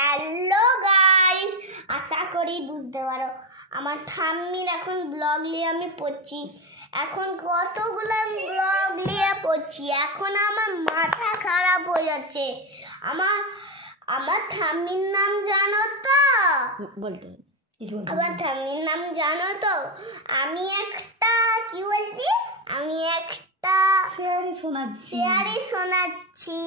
Hello guys, আশা করি বুঝতে পারো আমার ঠাম্মির এখন ব্লগ নিয়ে আমি পড়ছি। এখন কতগুলো ব্লগ নিয়ে পড়ছি, এখন আমার মাথা খারাপ হয়ে যাচ্ছে। আমার ঠাম্মির নাম জানো তো? বলতে আমার ঠাম্মির নাম জানো তো? আমি একটা কি বলছি, আমি একটা শেয়ারি শোনাচ্ছি।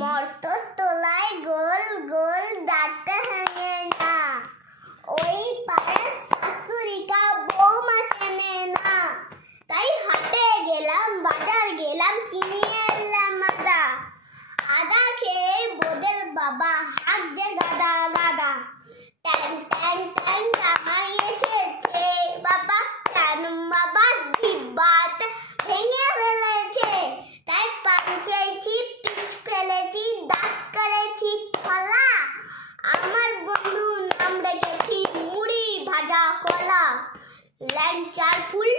মর্তর তোলায় গোল গোল ডাটা হাঙে না, ওই পাড়ার শাশুড়িটা বৌমা চেনে না। তাই হাটে গেলাম, বাজার গেলাম, কিনে এলাম আদা। আদা খেয়ে বোদের বাবা হাঁকছে গাদা গাদা। ট্যাং ট্যাং ট্যাং জামাইয়েছে বাবা, কেন বাবা ডিব্বাটা ভেঙে ফেলেছে। তাই পান খেয়েছি, পিচ ফেলেছি, দাঁত করেছি খোলা। আমার বন্ধু নাম রেখেছি মুড়ি ভাজা কলা। ল্যাংচার ফুল